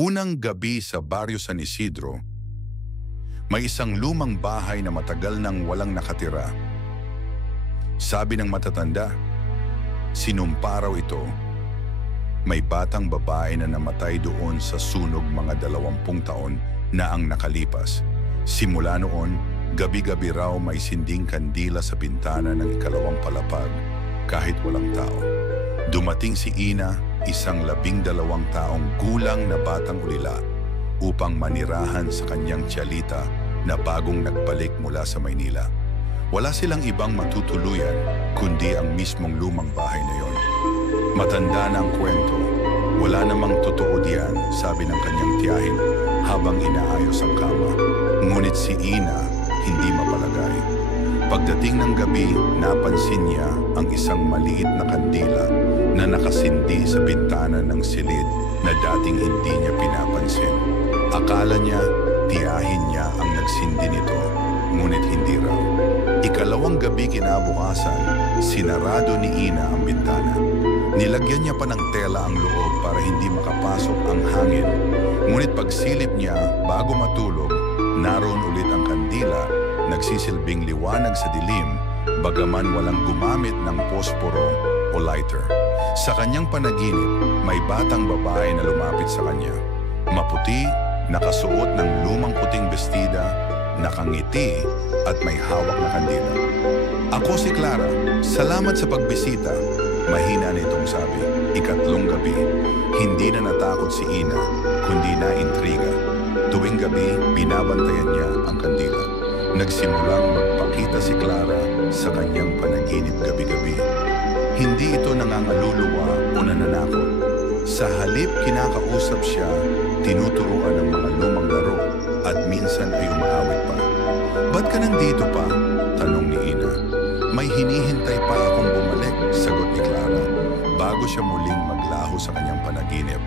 Unang gabi sa Baryo San Isidro, may isang lumang bahay na matagal nang walang nakatira. Sabi ng matatanda, sinumpa raw ito. May batang babae na namatay doon sa sunog mga 20 taon na ang nakalipas. Simula noon, gabi-gabi raw may sinding kandila sa bintana ng ikalawang palapag kahit walang tao. Dumating si Ina, isang 12 taong gulang na batang ulila, upang manirahan sa kanyang tiyalita na bagong nagbalik mula sa Maynila. Wala silang ibang matutuluyan kundi ang mismong lumang bahay na yon. Matanda na ang kwento, wala namang totoo diyan, sabi ng kanyang tiyahin habang inaayos ang kama. Ngunit si Ina hindi mapalagay. Pagdating ng gabi, napansin niya ang isang maliit na kandila na nakasindi sa bintana ng silid na dating hindi niya pinapansin. Akala niya, tiyahin niya ang nagsindi nito, ngunit hindi raw. Ikalawang gabi kinabukasan, sinarado ni Ina ang bintana. Nilagyan niya pa ng tela ang loob para hindi makapasok ang hangin. Ngunit pagsilip niya bago matulog, naroon ulit ang kandila, nagsisilbing liwanag sa dilim, bagaman walang gumamit ng posporo o lighter. Sa kanyang panaginip, may batang babae na lumapit sa kanya. Maputi, nakasuot ng lumang puting bestida, nakangiti at may hawak na kandila. "Ako si Clara, salamat sa pagbisita," mahina nitong sabi. Ikatlong gabi, hindi na natakot si Ina, kundi naintriga. Tuwing gabi, binabantayan niya ang kandila. Nagsimulang magpakita si Clara sa kanyang panaginip gabi-gabi. Hindi ito nangangaluluwa o nananakot. Sa halip kinakausap siya, tinuturuan ng mga lumang laro at minsan ay umaawit pa. "Ba't ka nandito pa?" tanong ni Ina. "May hinihintay pa akong bumalik," sagot ni Clara bago siya muling maglaho sa kanyang panaginip.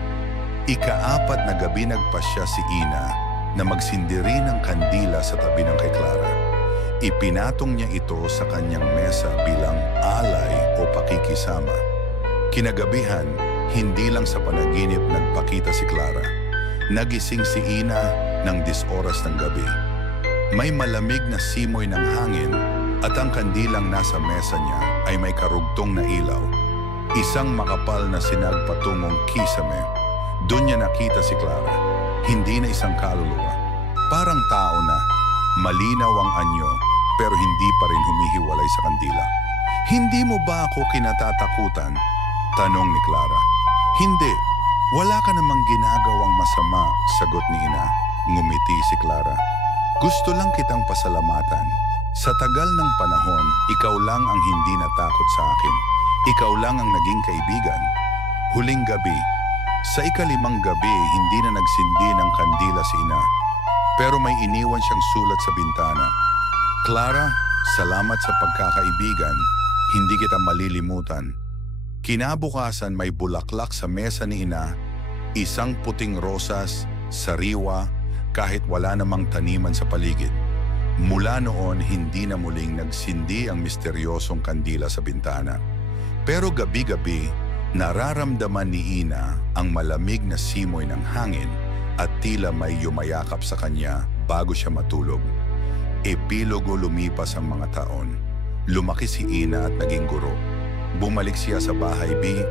Ika-4 na gabi nagpasya si Ina na magsindiri ng kandila sa tabi ng kay Clara. Ipinatong niya ito sa kanyang mesa bilang alay o pakikisama. Kinagabihan, hindi lang sa panaginip nagpakita si Clara. Nagising si Ina ng 10 oras ng gabi. May malamig na simoy ng hangin at ang kandilang nasa mesa niya ay may karugtong na ilaw. Isang makapal na sinag patungong kisame. Doon niya nakita si Clara. Hindi na isang kaluluwa. Parang tao na. Malinaw ang anyo, pero hindi pa rin humihiwalay sa kandila. "Hindi mo ba ako kinatatakutan?" tanong ni Clara. "Hindi. Wala ka namang ginagawang masama," sagot ni Ina. Ngumiti si Clara. "Gusto lang kitang pasalamatan. Sa tagal ng panahon, ikaw lang ang hindi natakot sa akin. Ikaw lang ang naging kaibigan." Huling gabi. Sa ika-5 gabi, hindi na nagsindi ng kandila si Ina. Pero may iniwan siyang sulat sa bintana. "Clara, salamat sa pagkakaibigan. Hindi kita malilimutan." Kinabukasan may bulaklak sa mesa ni Ina, isang puting rosas, sariwa, kahit wala namang taniman sa paligid. Mula noon, hindi na muling nagsindi ang misteryosong kandila sa bintana. Pero gabi-gabi, nararamdaman ni Ina ang malamig na simoy ng hangin at tila may yumayakap sa kanya bago siya matulog. Epilogo, lumipas ang mga taon. Lumaki si Ina at naging guro. Bumalik siya sa bahay B